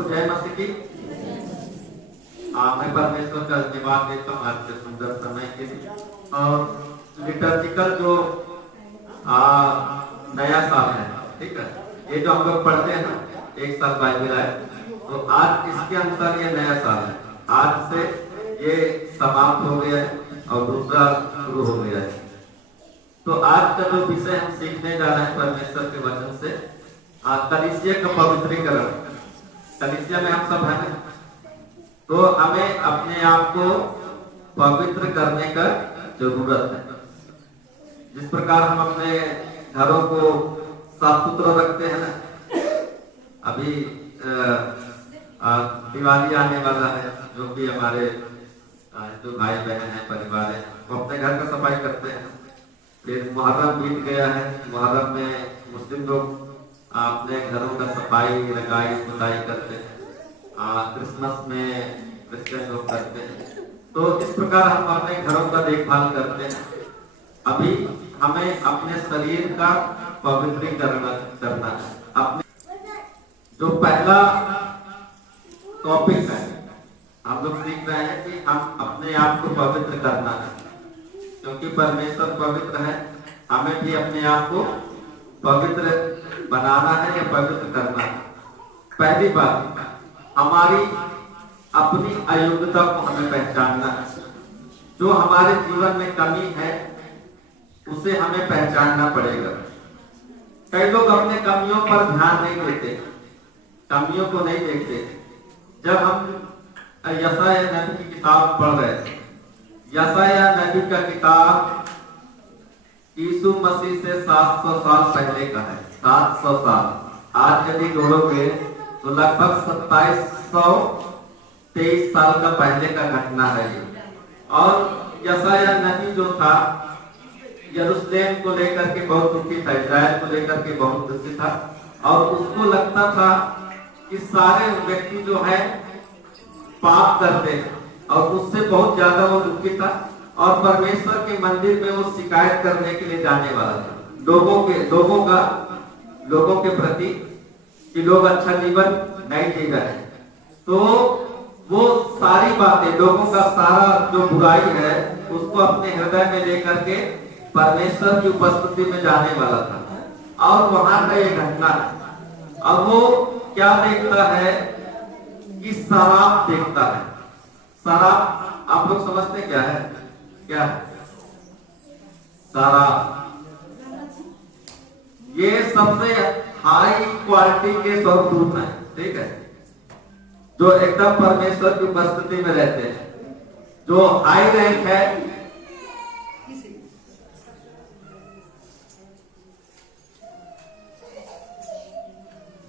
सबको जय मसीह की। मैं परमेश्वर का धन्यवाद देता हूँ आज के सुंदर समय के लिए। और लिटर्जिकल जो नया साल है, ठीक है, ये जो हम लोग पढ़ते हैं ना, एक साल बाइबल है, तो आज इसके अनुसार ये नया साल है। आज से ये समाप्त हो गया है और दूसरा शुरू हो गया है। तो आज का जो विषय हम सीखने जा रहे हैं परमेश्वर के वचन से, कलीसिया का पवित्रीकरण। कलीसिया में हम सब हैं, तो हमें अपने आप को पवित्र करने का जरूरत है। जिस प्रकार हम अपने घरों को साफ सुथरा रखते हैं ना, अभी दिवाली आने वाला है, जो कि हमारे जो भाई बहन है, परिवार है, वो अपने घर का सफाई करते हैं। फिर मुहर्रम बीत गया है, मुहर्रम में मुस्लिम लोग अपने घरों का सफाई रंगाई पुताई करते हैं। क्रिसमस में क्रिश्चियन लोग करते हैं। तो इस प्रकार हम अपने घरों का देखभाल करते हैं। अभी हमें अपने शरीर का पवित्रीकरण करना है। अपने जो पहला टॉपिक है, हम लोग सीख रहे हैं कि हम अपने आप को पवित्र करना है, क्योंकि परमेश्वर पवित्र है। हमें भी अपने आप को पवित्र बनाना है या पवित्र करना है। पहली बात, हमारी अपनी अयोग्यता को हमें पहचानना है। जो हमारे जीवन में कमी है उसे हमें पहचानना पड़ेगा। कई लोग अपने कमियों पर ध्यान नहीं देते, कमियों को नहीं देखते। जब हम यशायाह नबी की किताब पढ़ रहे थे, यशायाह नबी का किताब यीशु मसीह से 700 साल पहले का है। 700 साल आज यदि जोड़ोगे तो लगभग 2723 साल का पहले का घटना है ये। और यशायाह नबी जो था, यरूशलेम को लेकर के बहुत दुखी था, इस्राएल को लेकर के बहुत दुखी था, और उसको लगता था कि सारे व्यक्ति जो है पाप करते हैं, और उससे बहुत ज्यादा वो दुखी था। और परमेश्वर के मंदिर में वो शिकायत करने के लिए जाने वाला था, लोगों के प्रति कि लोग अच्छा जीवन नहीं जी रहे। तो वो सारी बातें, लोगों का सारा जो बुराई है उसको अपने हृदय में लेकर के परमेश्वर की उपस्थिति में जाने वाला था। और वहां का ये घटना है। और वो क्या देखता है कि शराब देखता है। शराब आप लोग समझते क्या है? क्या है शराब? ये सबसे हाई क्वालिटी के स्वर्गदूत हैं, ठीक है, जो एकदम परमेश्वर की उपस्थिति में रहते हैं, जो हाई रैंक है।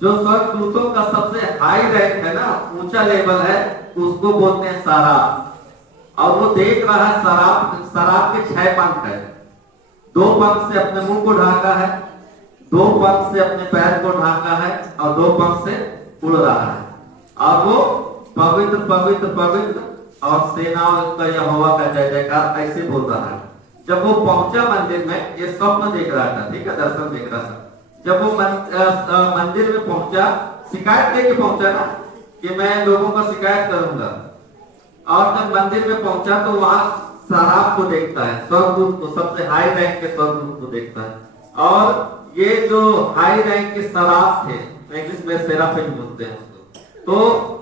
जो स्वर्गदूतों का सबसे हाई रैंक है ना, ऊंचा लेवल है, उसको बोलते हैं शराब। और वो देख रहा है शराब के 6 पंख है। 2 पंख से अपने मुंह को ढाका है, 2 पंख से अपने पैर को ढाका है, और 2 पंख से उड़ रहा है। और वो पवित्र पवित्र पवित्र और सेनाओं का यहोवा का जय जयकार ऐसे बोल रहा है। जब वो पहुंचा मंदिर में, ये स्वप्न देख रहा था, ठीक है, दर्शन देख रहा था। जब वो मंदिर में पहुंचा, शिकायत लेके पहुंचा ना कि मैं लोगों का शिकायत करूंगा। और जब मंदिर में पहुंचा तो वहां शराब को देखता है, स्वर्गदूत को, सबसे हाई रैंक के स्वर्गदूत को देखता है। और ये जो हाई रैंक के शराब थे, इंग्लिश में सेराफिम बोलते हैं उसको, तो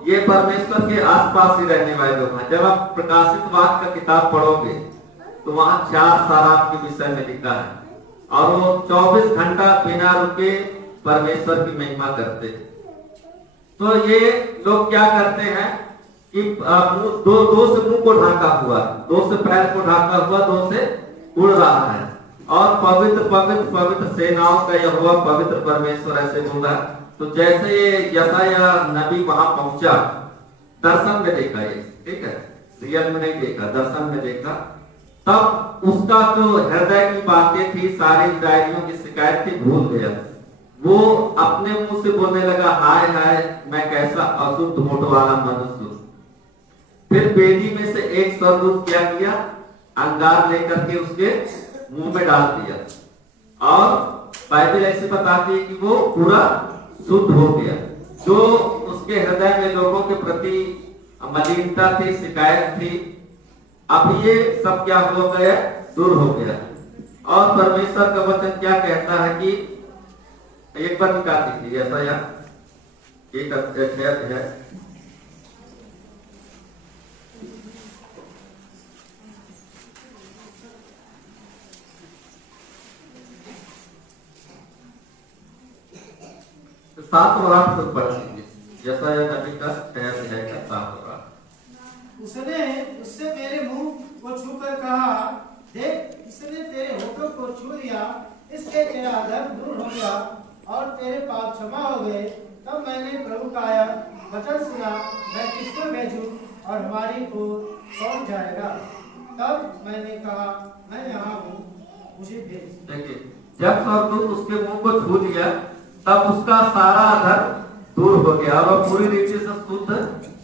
ये परमेश्वर के आसपास ही रहने वाले लोग हैं। जब आप प्रकाशित वाक्य का किताब पढ़ोगे तो वहां 4 शराब के विषय में लिखा है। और वो 24 घंटा बिना रुके परमेश्वर की महिमा करते हैं। तो ये लोग क्या करते हैं कि दो से मुंह को ढाका हुआ, 2 से पैर को ढाका हुआ, 2 से उड़ रहा है। और पवित्र पवित्र पवित्र सेनाओं का यहोवा पवित्र परमेश्वर ऐसे बोल रहा है। तो जैसे ये यशायाह नबी वहां पहुंचा, दर्शन में देखा ये, ठीक है, रियल में नहीं देखा, दर्शन में देखा, तब उसका जो हृदय की बातें थी, सारी इस्राएलियों की शिकायत थी, भूल गया। वो अपने मुंह से बोलने लगा, हाय हाय मैं कैसा अशुद्ध होठ वाला मनुष्य। फिर बेदी में से एक स्वर्गदूत क्या किया, अंगार लेकर के उसके मुंह में डाल दिया। और बाइबल ऐसे बताती है कि वो पूरा शुद्ध हो गया। जो उसके हृदय में लोगों के प्रति मलिनता थी, शिकायत थी। अब ये सब क्या हो गया, दूर हो गया। और परमेश्वर का वचन क्या कहता है कि एक बार निकाल दीजिए ऐसा यार एक अध्याय है। सात और आठ तक पढ़ लीजिए। जैसा यह नबी का अध्याय का 7 और 8। उसने उससे मेरे मुंह को छूकर कहा, देख इसने तेरे होठों को छू लिया, इससे तेरा अधर्म दूर हो गया और तेरे पाप क्षमा हो गए। तब मैंने प्रभु का वचन सुना, मैं किसको भेजूं और हमारी को कौन जाएगा? तब मैंने कहा, मैं यहाँ हूँ, मुझे भेज। देखिए, जब स्वर्गदूत उसके मुंह को छू लिया तब उसका सारा अधर्म दूर हो गया और पूरी रीति से शुद्ध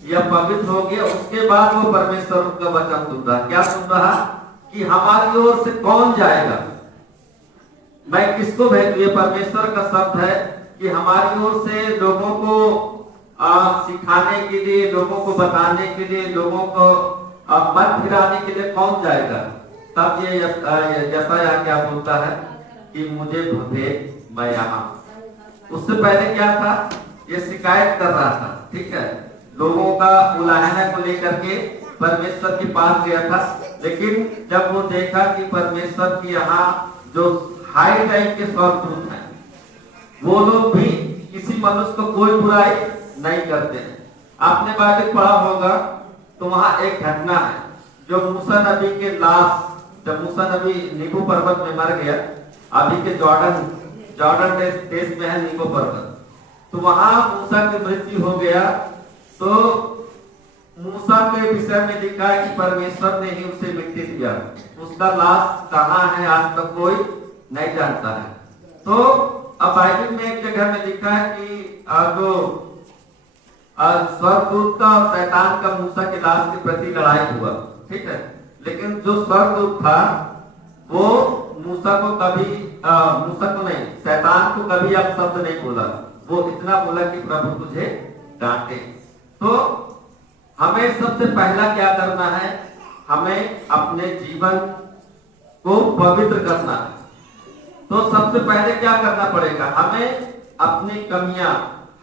या पवित्र हो गया। उसके बाद वो परमेश्वर का वचन सुन रहा। क्या सुन रहा? कि हमारी ओर से कौन जाएगा, मैं किसको भेजूं। ये परमेश्वर का शब्द है कि हमारी ओर से लोगों को सिखाने के लिए, लोगों को बताने के लिए, लोगों को मन फिराने के लिए कौन जाएगा। तब ये यशायाह क्या बोलता है कि मुझे भेज, मैं यहाँ। उससे पहले क्या था, ये शिकायत कर रहा था, ठीक है, लोगों का उलाहना को लेकर के परमेश्वर के पास गया था। लेकिन जब वो देखा कि परमेश्वर की यहाँ जो हाई टाइप के स्वर्गदूत हैं, वो लोग भी किसी मनुष्य को कोई बुराई नहीं करते हैं। आपने बाइबल पढ़ा होगा तो वहां एक घटना है, जो मूसा नबी के लाश, जब मूसा नबी नीबू पर्वत में मर गया, अभी के जॉर्डन देश में है नीबू पर्वत, तो वहां मूसा की मृत्यु हो गया। तो मूसा के विषय में लिखा है कि परमेश्वर ने ही उसे मिट्टी दिया, उसका लाश कहाँ है आज तक कोई नहीं जानता है। तो अब बाइबल में एक जगह में लिखा है कि जो स्वर्गदूत का और शैतान का मूसा के लाश के प्रति लड़ाई हुआ, ठीक है, लेकिन जो स्वर्गदूत था वो मूसा को कभी मूसा को नहीं, शैतान को कभी आप शब्द नहीं बोला। वो इतना बोला कि प्रभु तुझे डांटे। तो हमें सबसे पहला क्या करना है, हमें अपने जीवन को पवित्र करना है। तो सबसे पहले क्या करना पड़ेगा, हमें अपनी कमियां,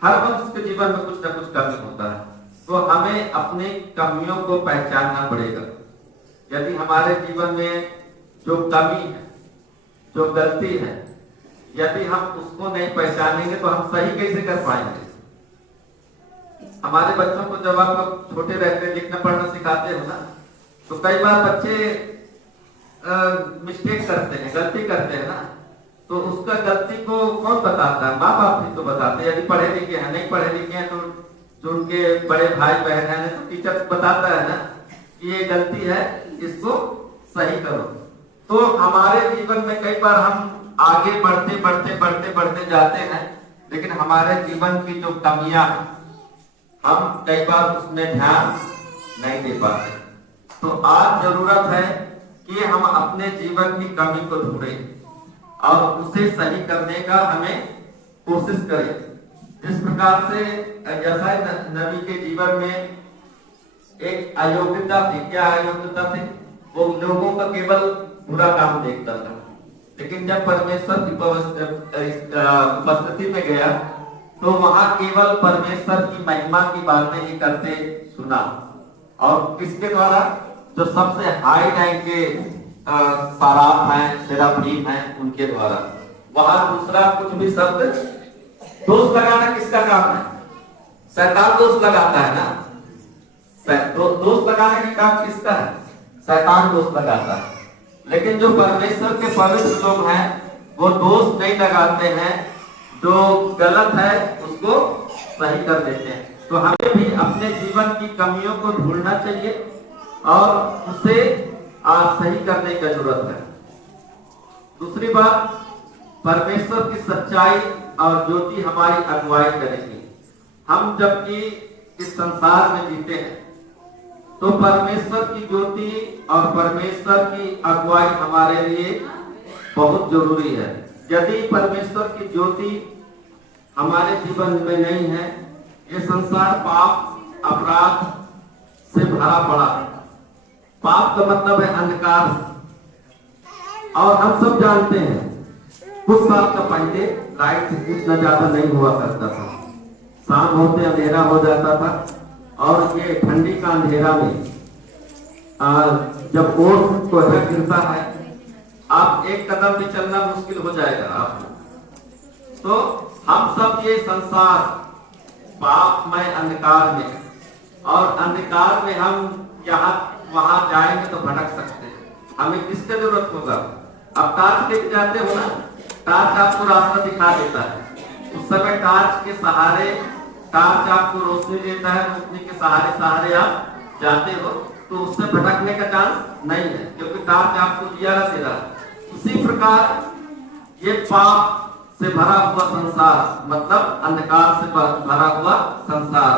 हर मनुष्य के जीवन में कुछ ना कुछ कमी होता है, तो हमें अपनी कमियों को पहचानना पड़ेगा। यदि हमारे जीवन में जो कमी है, जो गलती है, यदि हम उसको नहीं पहचानेंगे तो हम सही कैसे कर पाएंगे। हमारे बच्चों को जब आप लोग छोटे रहते लिखना पढ़ना सिखाते हो ना, तो कई बार बच्चे मिस्टेक करते हैं, गलती करते हैं ना, तो उसका गलती को कौन बताता है? माँ बाप भी तो बताते हैं। यदि पढ़े लिखे हैं, नहीं पढ़े लिखे हैं तो जो उनके बड़े भाई बहन हैं तो टीचर बताता है ना कि ये गलती है, इसको सही करो। तो हमारे जीवन में कई बार हम आगे बढ़ते जाते हैं, लेकिन हमारे जीवन की जो कमियां हैं हम कई बार उसमें ध्यान नहीं दे पाते। तो आज जरूरत है कि हम अपने जीवन की कमी को ढूंढें और उसे सही करने का हमें कोशिश करें। जिस प्रकार से यशायाह नबी के जीवन में एक अयोग्यता थी। क्या अयोग्यता थी? वो लोगों का केवल बुरा काम देखता था, लेकिन जब परमेश्वर की उपस्थिति में गया तो वहां केवल परमेश्वर की महिमा की बातें ही करते सुना। और किसके द्वारा? जो सबसे हाई रैंक के सराफ हैं, सेराफीम हैं, उनके द्वारा। वहां दूसरा कुछ भी शब्द, दोष लगाना किसका काम है? शैतान दोष लगाता है ना। दोष लगाने का काम किसका है? शैतान दोष लगाता है। लेकिन जो परमेश्वर के पवित्र लोग हैं वो दोष नहीं लगाते हैं, जो गलत है उसको सही कर देते हैं। तो हमें भी अपने जीवन की कमियों को ढूंढना चाहिए और उसे सही करने की जरूरत है। दूसरी बात, परमेश्वर की सच्चाई और ज्योति हमारी अगुवाई करेगी। हम जबकि इस संसार में जीते हैं तो परमेश्वर की ज्योति और परमेश्वर की अगुवाई हमारे लिए बहुत जरूरी है। यदि परमेश्वर की ज्योति हमारे जीवन में नहीं है, ये संसार पाप अपराध से भरा पड़ा है। पाप का मतलब है अंधकार, और हम सब जानते हैं कुछ साल का पहले लाइट इतना ज्यादा नहीं हुआ करता था, शाम होते अंधेरा हो जाता था, और ये ठंडी का अंधेरा में जब ओस कोहरा गिरता है, आप एक कदम भी चलना मुश्किल हो जाएगा आपको। तो हम सब ये संसार पापमय अंधकार में, और अंधकार में हम यहाँ वहां जाएंगे तो भटक सकते हैं। हमें किसकी जरूरत होगा? अब टार्च लेके जाते हो ना, टार्च आपको रास्ता दिखा देता है। उस समय टार्च के सहारे, टार्च आपको रोशनी देता है, रोशनी के सहारे सहारे आप जाते हो, तो उससे भटकने का चांस नहीं है, क्योंकि टार्च आपको जियारा दे रहा है। उसी प्रकार ये पाप से भरा हुआ संसार, मतलब अंधकार से भरा हुआ संसार।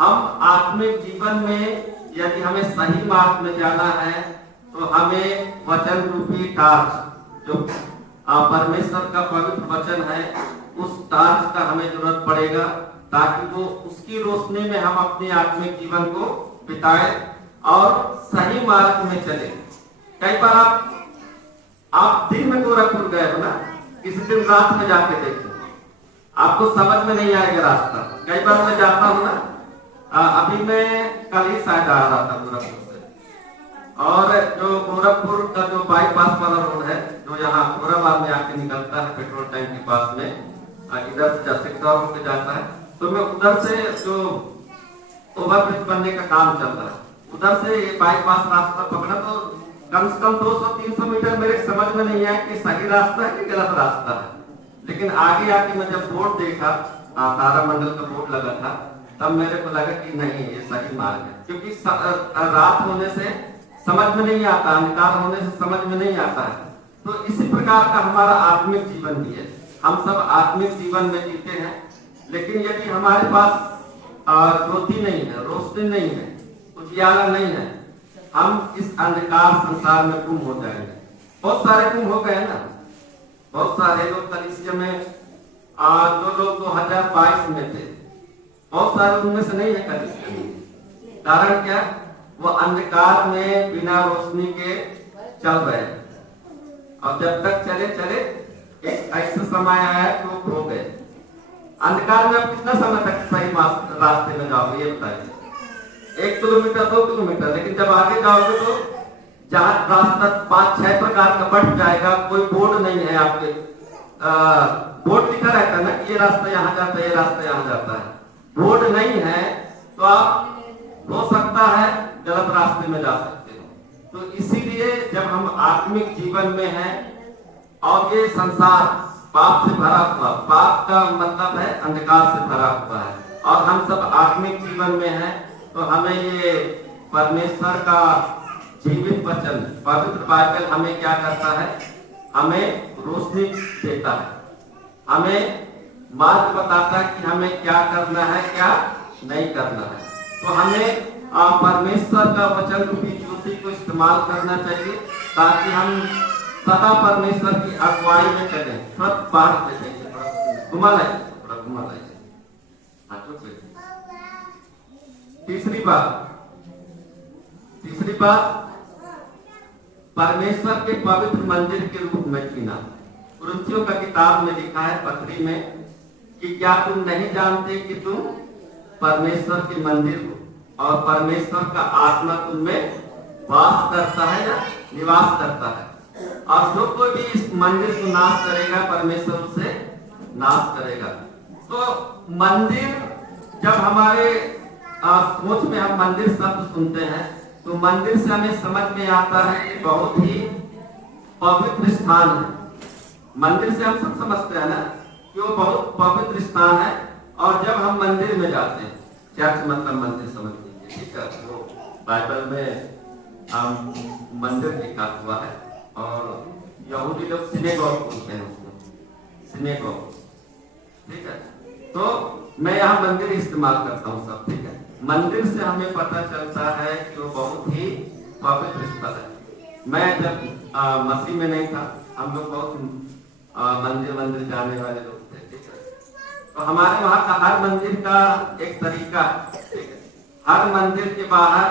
हम आत्मिक जीवन में यदि हमें सही मार्ग में जाना है, तो हमें वचन रूपी टार्च, जो परमेश्वर का पवित्र वचन है, उस टार्च का हमें जरूरत पड़ेगा, ताकि वो उसकी रोशनी में हम अपने आत्मिक जीवन को बिताएं और सही मार्ग में चले। कई बार आप दिन में गोरखपुर गए हो ना, किसी दिन रात में जाके देखो, आपको समझ में नहीं आएगा रास्ता। कई बार मैं जाता हूँ ना, अभी मैं कल ही शायद आ रहा था गोरखपुर से, और जो गोरखपुर का जो बाईपास वाला रोड है, जो यहाँ औरंगाबाद में आके निकलता है पेट्रोल टैंक के पास में, इधर से सिकदौर होकर जाता है, तो मैं उधर से जो ओवरब्रिज बनने का काम चल रहा है, उधर से ये बाईपास रास्ता पकड़ा, तो कम से कम 200-300 मीटर मेरे समझ में नहीं आया कि सही रास्ता है कि गलत रास्ता है। लेकिन आगे आके मैं जब बोर्ड देखा, तारामंडल का बोर्ड लगा था, तब मेरे को लगा कि नहीं, ये सही मार्ग है। क्योंकि रात होने से समझ में नहीं आता, अंधकार होने से समझ में नहीं आता है। तो इसी प्रकार का हमारा आत्मिक जीवन भी है। हम सब आत्मिक जीवन में जीते हैं, लेकिन यदि हमारे पास ज्योति नहीं है, रोशनी नहीं है, उजियारा नहीं है, हम इस अंधकार संसार में गुम हो जाएंगे। बहुत सारे गुम हो गए ना, बहुत सारे लोग कलीसिया में, जो लोग 2022 में थे, बहुत सारे उनमें से नहीं है कलीसिया में। कारण क्या? वो अंधकार में बिना रोशनी के चल रहे हैं, और जब तक चले चले एक ऐसा समय आया कि वो खो गए। अंधकार में आप कितना समय तक सही रास्ते में जाओगे, ये बताइए। 1 किलोमीटर 2 किलोमीटर, लेकिन जब आगे जाओगे तो जहाँ रास्ता 5-6 प्रकार का बढ़ जाएगा, कोई बोर्ड नहीं है आपके, बोर्ड लिखा रहता है ना कि ये रास्ता यहाँ जाता है, ये रास्ता यहाँ जाता है, बोर्ड नहीं है, तो आप हो सकता है गलत रास्ते में जा सकते हो। तो इसीलिए जब हम आत्मिक जीवन में हैं, और ये संसार पाप से भरा हुआ, पाप का मतलब है अंधकार से भरा हुआ है, और हम सब आत्मिक जीवन में हैं, तो हमें ये परमेश्वर का जीवित वचन, पवित्र बाइबल हमें क्या करता है? हमें रोशनी देता है, हमें मार्ग बताता है कि हमें क्या करना है, क्या नहीं करना है। तो हमें परमेश्वर का वचन रूपी ज्योति को इस्तेमाल करना चाहिए, ताकि हम सदा परमेश्वर की अगुवाई में चले। सब बात घुमा लाइए। तीसरी बात, परमेश्वर के पवित्र मंदिर के रूप में जीना। कुरिन्थियों का किताब में लिखा है पत्री में कि क्या तुम नहीं जानते कि तुम परमेश्वर के मंदिर हो, और परमेश्वर का आत्मा तुम में वास करता है या निवास करता है, और जो कोई भी इस मंदिर को नाश करेगा, परमेश्वर उसे नाश करेगा। तो मंदिर, जब हमारे सोच में हम मंदिर शब्द सुनते हैं, तो मंदिर से हमें समझ में आता है कि बहुत ही पवित्र स्थान है। मंदिर से हम सब समझते हैं ना कि वो बहुत पवित्र स्थान है, और जब हम मंदिर में जाते हैं, चर्च मतलब मंदिर समझ लीजिए, ठीक है? वो बाइबल में मंदिर लिखा हुआ है, और यहूदी लोग सिनेगोग बोलते हैं उसको, सिनेगोग, ठीक है? तो मैं यहाँ मंदिर इस्तेमाल करता हूँ सब, ठीक है? मंदिर से हमें पता चलता है कि वो बहुत ही पवित्र स्थल है। मैं जब मसीह में नहीं था, हम लोग बहुत मंदिर जाने वाले लोग थे, ठीक है? तो हमारे वहाँ का हर मंदिर का एक तरीका है, ठीक है। हर मंदिर के बाहर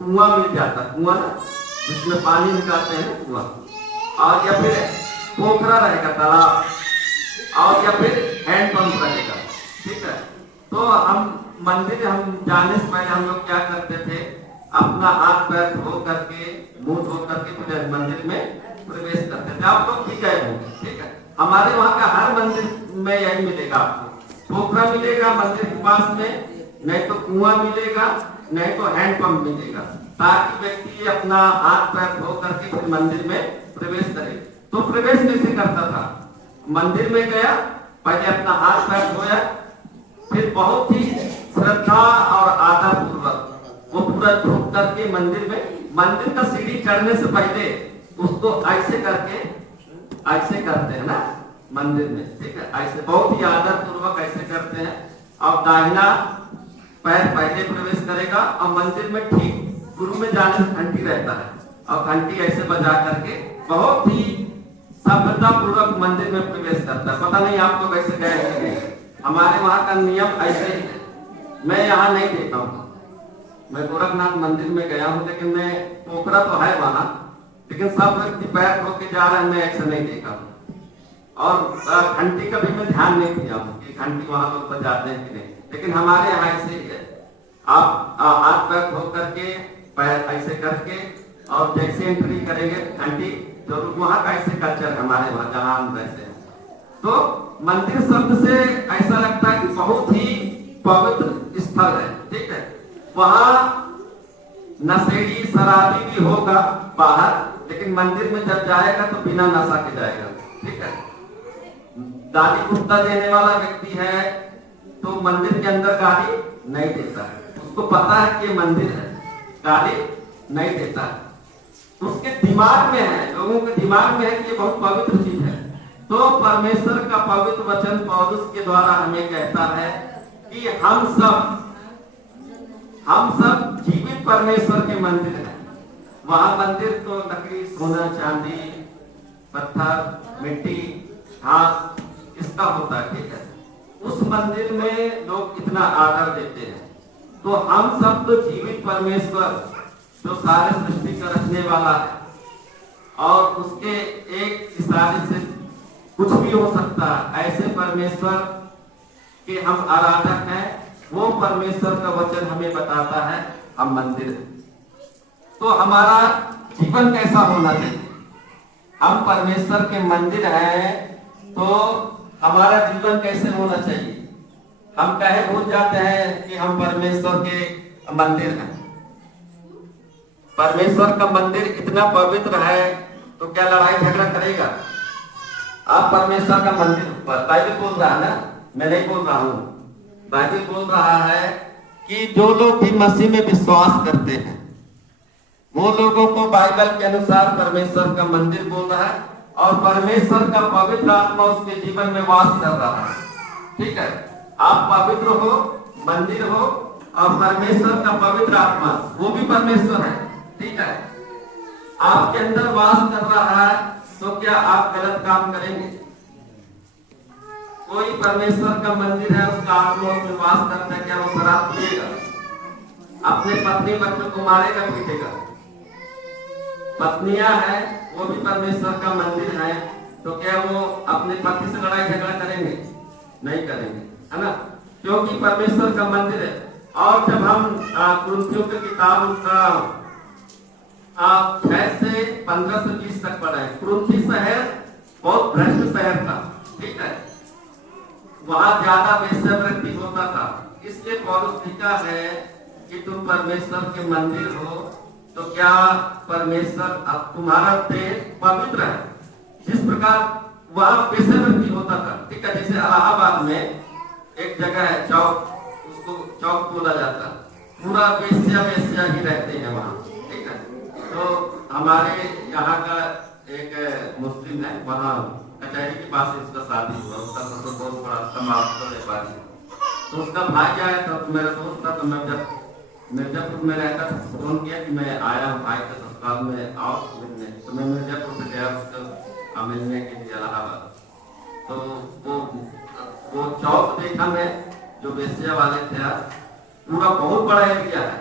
कुआं मिल जाता है, कुआं ना जिसमें पानी निकालते हैं कुआं, और या फिर पोखरा रहेगा, तालाब, और या फिर हैंडपंप रहेगा, ठीक है। तो हम मंदिर हम जाने से पहले हम लोग क्या करते थे, अपना हाथ पैर धो करके, मुंह धो करके फिर मंदिर में प्रवेश करते थे। आप लोग भी गए होंगे, ठीक है। हमारे वहाँ का हर मंदिर में यही मिलेगा आपको, पोखरा मिलेगा मंदिर के पास में, नहीं तो कुआं मिलेगा, नहीं तो हैंडपंप मिलेगा, ताकि व्यक्ति अपना हाथ पैर धो करके फिर मंदिर में प्रवेश करे। तो प्रवेश कैसे करता था, मंदिर में गया, पहले अपना हाथ पैर धोया, फिर बहुत ही श्रद्धा और आदर पूर्वक वो पूरा झुक करके मंदिर का सीढ़ी चढ़ने से पहले उसको ऐसे करके, ऐसे करते हैं ना मंदिर में, ठीक है, ऐसे बहुत ही आदर पूर्वक ऐसे करते हैं। और दाहिना पैर पहले प्रवेश करेगा, और मंदिर में ठीक गुरु में जाने से घंटी रहता है, और घंटी ऐसे बजा करके बहुत ही सभ्यता पूर्वक मंदिर में प्रवेश करता है। पता नहीं आप लोग ऐसे गए हैं नहीं, हमारे वहाँ का नियम ऐसे ही है। मैं यहाँ नहीं देखा हूँ, मैं गोरखनाथ मंदिर में गया हूँ, लेकिन मैं पोखरा तो है वहाँ, लेकिन सब व्यक्ति पैर धो के जा रहे हैं, मैं ऐसा नहीं देखा हूँ। और घंटी का भी मैं ध्यान नहीं दिया हूँ कि घंटी वहाँ लोग बजाते हैं कि नहीं, लेकिन हमारे यहाँ ऐसे ही है। आप हाथ पैर धो करके, पैर ऐसे करके, और जैसे एंट्री करेंगे घंटी जरूर, वहाँ का ऐसे कल्चर हमारे वहाँ जहाँ हम रहते हैं। तो मंदिर शब्द से ऐसा लगता है कि बहुत ही पवित्र स्थल है, ठीक है। वहाँ नशेड़ी शराबी भी होगा बाहर, लेकिन मंदिर में जब जाएगा तो बिना नशा के जाएगा, ठीक है। गाली गुप्ता देने वाला व्यक्ति है तो मंदिर के अंदर गाली नहीं देता है, उसको पता है कि ये मंदिर है, गाली नहीं देता है। उसके दिमाग में है, लोगों के दिमाग में है कि ये बहुत पवित्र चीज है। तो परमेश्वर का पवित्र वचन पौलुस के द्वारा हमें कहता है कि हम सब जीवित परमेश्वर के मंदिर हैं। वहां मंदिर तो लकड़ी, सोना, चांदी, पत्थर, मिट्टी, घास, इसका होता है, ठीक है। उस मंदिर में लोग इतना आदर देते हैं। तो हम सब तो जीवित परमेश्वर, जो सारे सृष्टि का रचने वाला है, और उसके एक इशारे से कुछ भी हो सकता है, ऐसे परमेश्वर के हम आराधक हैं। वो परमेश्वर का वचन हमें बताता है हम मंदिर हैं। तो हमारा जीवन कैसा होना चाहिए, हम परमेश्वर के मंदिर हैं, तो हमारा जीवन कैसे होना चाहिए। हम कहे भूल जाते हैं कि हम परमेश्वर के मंदिर हैं। परमेश्वर का मंदिर इतना पवित्र है तो क्या लड़ाई झगड़ा करेगा। आप परमेश्वर का मंदिर, बाइबल बोल रहा है ना, मैं नहीं बोल रहा हूँ, बाइबल बोल रहा है कि जो लोग भी मसीह में विश्वास करते हैं वो लोगों को बाइबल के अनुसार परमेश्वर का मंदिर बोल रहा है, और परमेश्वर का पवित्र आत्मा उसके जीवन में वास कर रहा है, ठीक है। आप पवित्र हो, मंदिर हो, और परमेश्वर का पवित्र आत्मा वो भी परमेश्वर है, ठीक है, आपके अंदर वास कर रहा है, तो क्या आप गलत काम करेंगे। कोई परमेश्वर का मंदिर है, उसका आत्मा उसमें वास करता है, क्या वो शराब पिएगा, अपने पत्नी बच्चों को मारेगा, पीटेगा। पत्नियां हैं, वो भी परमेश्वर का मंदिर है, तो क्या वो अपने पति से लड़ाई झगड़ा करेंगे, नहीं करेंगे, है ना, क्योंकि परमेश्वर का मंदिर है। और जब हम कुरिन्थियों की किताब उसका 6 से 15 से 20 तक पढ़े, कुरिन्थी शहर बहुत भ्रष्ट शहर था, ठीक है, वहां ज्यादा वेश्यावृत्ति होता था। इसलिए पौलुस लिखा है कि तुम परमेश्वर के मंदिर हो, तो क्या परमेश्वर अब तुम्हारा देह पवित्र है। जिस प्रकार वहां वेश्यावृत्ति होता था, ठीक है, जैसे इलाहाबाद में एक जगह है चौक, उसको चौक बोला जाता, पूरा वेश्या ही रहते हैं वहां, ठीक है। तो हमारे यहाँ का एक मुस्लिम है, वहाँ कचहरी के पास इसका शादी हुआ, उसका ससुर बहुत बड़ा समाज व्यापारी, तो उसका भाई आया था, तो मेरा दोस्त था, तो मैं जब मिर्जापुर में रहता था, फोन किया कि मैं आया हूँ भाई के ससुराल में, आओ मिलने। तो मैं मिर्जापुर से गया उसको मिलने के लिए इलाहाबाद। तो वो वो चौक देखा मैं, जो वेश्या वाले थे, आज पूरा बहुत बड़ा एरिया है,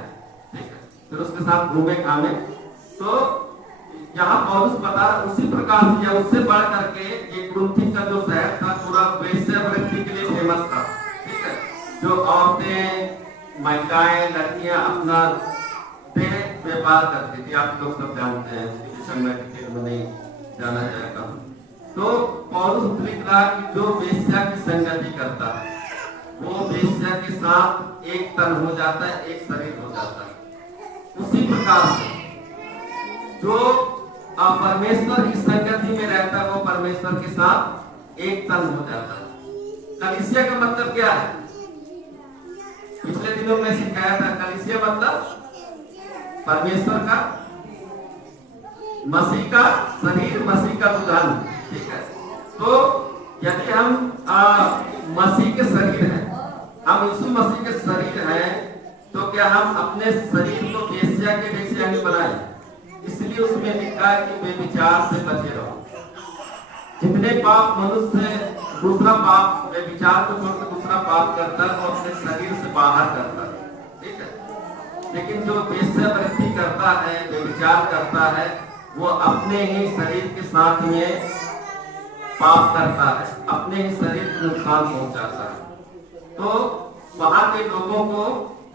ठीक है। फिर उसके साथ घूमे घामे, तो यहाँ पौलुस बता उसी प्रकार से या उससे बढ़ करके ये कुरिन्थी का जो शहर था पूरा वेश्यावृत्ति के लिए फेमस था, ठीक है। जो औरतें, महिलाएं, लड़कियां अपना देह व्यापार करती थी, आप लोग सब जानते हैं, इसके विषय में डिटेल में नहीं जाना जाएगा। तो पौलुस लिख रहा कि जो वेश्या की संगति करता है वो वेश्या के साथ एक तन हो जाता है, एक शरीर हो जाता है। उसी प्रकार से जो परमेश्वर की संगति में रहता है वो परमेश्वर के साथ एक तन हो जाता है। कलीसिया का मतलब क्या है? पिछले दिनों में सिखाया था, कलीसिया मतलब परमेश्वर का, मसीह का शरीर, मसीह का दुल्हन, ठीक है। तो यदि हम मसीह के शरीर हैं, हम यीशु मसीह के शरीर हैं, तो क्या हम अपने शरीर को वेश्या के जैसे नहीं बनाए? इसलिए उसमें लिखा है कि व्यभिचार से बचे रहो। जितने पाप मनुष्य दूसरा पाप, व्यभिचार को छोड़कर दूसरा पाप करता है वो अपने शरीर से बाहर करता है, ठीक है। लेकिन जो वेश्यावृत्ति करता है, व्यभिचार करता है, वो अपने ही शरीर के साथ में पाप करता है, अपने ही शरीर को नुकसान पहुंचाता है। तो वहां के लोगों को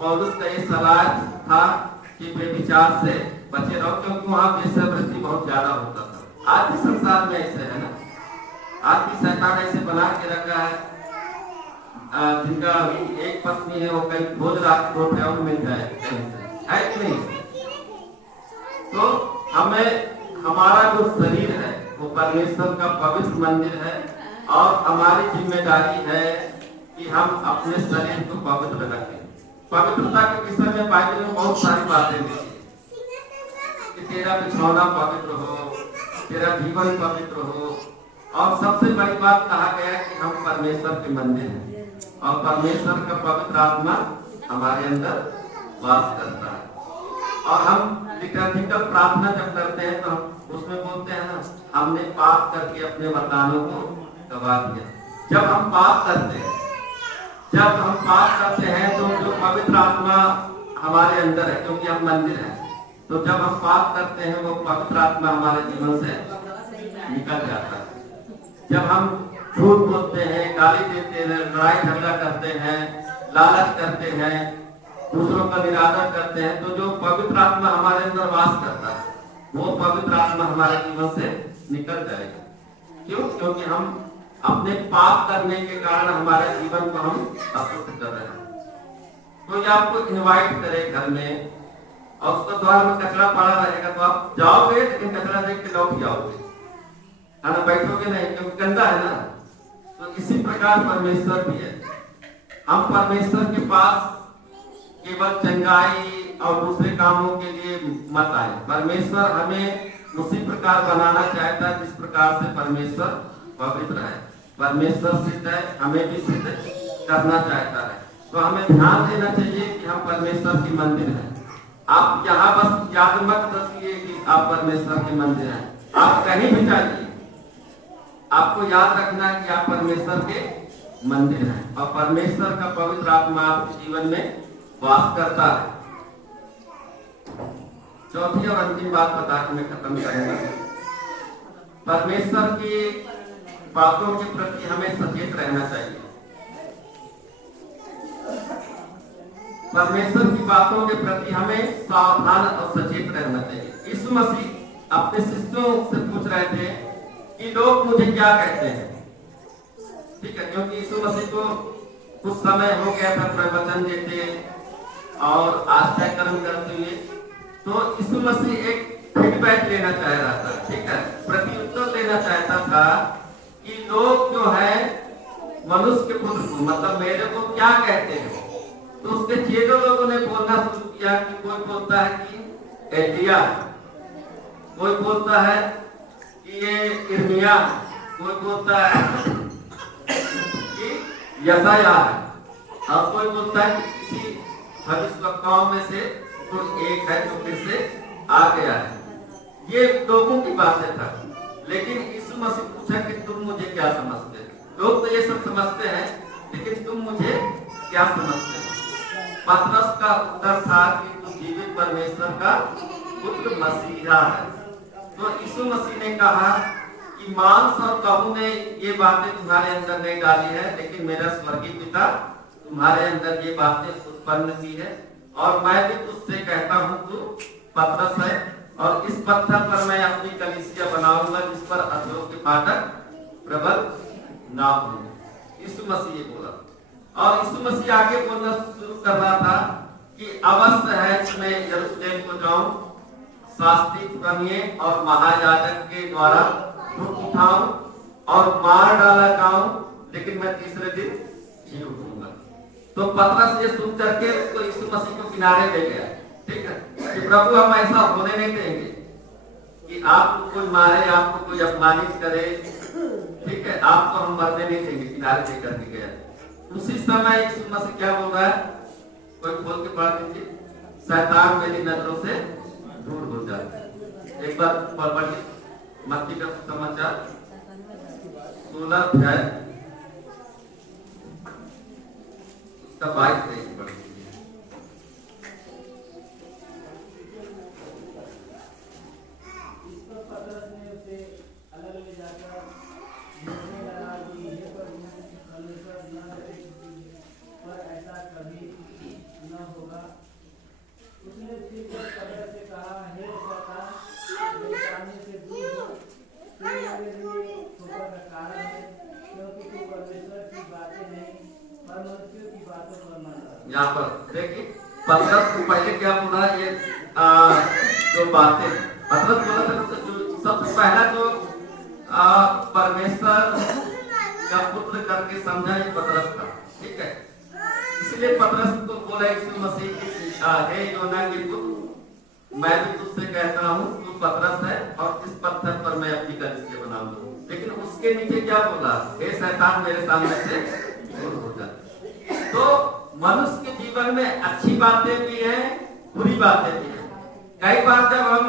पौलुस का ये सलाह था कि व्यभिचार से बचे रहो, क्योंकि वहां वेश्यावृत्ति बहुत ज्यादा होता था। आज भी संसार में ऐसे है ना, आज भी शैतान ऐसे बना के रखा है, जिनका एक पत्नी है वो कहीं खोज रहा है, तो मिल जाए कहीं से, है कि नहीं? तो हमें, हमारा जो शरीर है वो परमेश्वर का पवित्र मंदिर है, और हमारी जिम्मेदारी है कि हम अपने शरीर को पवित्र रखें। पवित्रता के विषय में बाइबल में बहुत सारी बातें लिखी कि तेरा बिछौना पवित्र हो, तेरा जीवन पवित्र हो, और सबसे बड़ी बात कहा गया है कि हम परमेश्वर के मंदिर हैं, और परमेश्वर का पवित्र आत्मा हमारे अंदर वास करता है। और हम लिटर्जिकल प्रार्थना जब करते हैं तो हम उसमें बोलते हैं ना, हमने पाप करके अपने वरदानों को गवा दिया। जब हम पाप करते हैं, जब हम पाप करते हैं तो जो पवित्र आत्मा हमारे अंदर है, क्योंकि हम मंदिर हैं, तो जब हम पाप करते हैं वो पवित्र आत्मा हमारे जीवन से निकल जाता है। जब हम झूठ बोलते हैं, गाली देते हैं, लड़ाई झगड़ा करते हैं, लालच करते हैं, दूसरों का निरादर करते हैं, तो जो पवित्र आत्मा हमारे अंदर वास करता है वो पवित्र आत्मा हमारे जीवन से निकल जाएगा। क्यों? क्योंकि हम अपने पाप करने के कारण हमारे जीवन को हम अशुद्ध कर रहे हैं। कोई आपको इनवाइट करे घर में और उसका द्वार में कचरा पड़ा रहेगा तो आप जाओगे, लेकिन कचरा देख के लौट जाओगे, है ना, बैठोगे नहीं, क्योंकि गंदा है ना। तो इसी प्रकार परमेश्वर भी है। हम परमेश्वर के पास केवल चंगाई और दूसरे कामों के लिए मत आए। परमेश्वर हमें उसी प्रकार बनाना चाहता है जिस प्रकार से परमेश्वर पवित्र है। परमेश्वर सिद्ध है, हमें भी सिद्ध करना चाहता है। तो हमें ध्यान देना चाहिए कि हम परमेश्वर की मंदिर हैं। आप यहाँ बस याद मत रखिए कि आप परमेश्वर के मंदिर हैं। आप कहीं भी जाइए, आपको याद रखना है कि आप परमेश्वर के मंदिर हैं, और परमेश्वर का पवित्र आत्मा आपके जीवन में वास करता है। चौथी और अंतिम बात बता के मैं खत्म करूंगा। परमेश्वर की बातों के प्रति हमें सचेत रहना चाहिए। परमेश्वर की बातों के प्रति हमें सावधान और सचेत रहना चाहिए। यीशु मसीह अपने शिष्यों से पूछ रहे थे कि लोग मुझे क्या कहते हैं, ठीक है, क्योंकि यीशु मसीह को कुछ समय हो गया था प्रवचन देते और आश्चर्य कर्म करते हुए। तो यीशु मसीह एक फीडबैक लेना चाह रहा था, ठीक है, प्रत्युत्तर लेना चाहता था कि लोग जो है मनुष्य के पुत्र को, मतलब मेरे को क्या कहते हैं। तो उसके चेलों लोगों ने बोलना शुरू किया कि कोई बोलता है कि एलिया, कोई बोलता है कि ये इर्मिया, कोई बोलता है कि यशायाह है, और कोई बोलता है कि किसी भविष्यवक्ताओं में से कोई एक है जो फिर से आ गया है। ये लोगों की बातें था। लेकिन यीशु मसीह पूछा कि तुम मुझे क्या समझते हो? लोग तो ये सब समझते हैं लेकिन तुम मुझे क्या समझते हो? पतरस का उत्तर था कि तू जीवित परमेश्वर का पुत्र मसीहा है। तो यीशु मसीह ने कहा कि मांस और लहू ने ये बातें तुम्हारे अंदर नहीं डाली है, लेकिन मेरा स्वर्गीय पिता तुम्हारे अंदर ये बातें उत्पन्न की है। और मैं भी तुझसे कहता हूँ, तू पतरस है, और इस पत्थर पर मैं अपनी कलीसिया बनाऊंगा, जिस पर अधरों के फाटक प्रबल ना होंगे। यीशु मसीह ये बोला। और यीशु मसीह आगे बोलना शुरू कर रहा था कि अवश्य है कि मैं यरूशलेम को जाऊं, शास्त्री पुरनिये और महायाजक के द्वारा दुख उठाऊं और मार डाला जाऊं, लेकिन मैं तीसरे दिन जी उठूंगा। तो पतरस ये सुन करके उसको यीशु मसीह को किनारे ले गया, ठीक है, कि प्रभु हम ऐसा होने नहीं देंगे कि आपको कोई मारे, आपको कोई अपमानित करे, ठीक है, आपको हम मरने नहीं देंगे। किनारे लेकर के गया। उसी समय यीशु मसीह क्या बोल रहा है, कोई खोल के पढ़ दीजिए, शैतान मेरी नजरों से दूर हो जाए। एक बार पढ़िए मत्ती का समाचार 16 अध्याय उसका 22 पढ़ दीजिए। इसको पतरस ने उसे अलग ले जाकर बोलने लगा कि हे प्रभु, परमेश्वर न करे पर ऐसा कभी न होगा। उसने फिर पतरस से कहा, हे शैतान, मेरे सामने से दूर हो, तू मेरे लिए ठोकर का कारण है, क्योंकि तू परमेश्वर की बातें नहीं पर मनुष्यों की बातों पर मानता है। यहाँ पर देखिए पतरस को पहले क्या बोला, ये जो बातें पतरस बोला था, सबसे पहला जो परमेश्वर का पुत्र करके समझा ये पतरस था, ठीक है। इसलिए पतरस को बोला यीशु मसीह की, हे योना के पुत्र, मैं भी तुझसे कहता हूँ, तू पतरस है, और इस पत्थर पर मैं अपनी कलीसिया बनाऊंगा। लेकिन उसके नीचे क्या बोला, हे शैतान मेरे सामने से दूर हो जा। तो मनुष्य के जीवन में अच्छी बातें भी हैं, बुरी बातें भी हैं। कई बार जब हम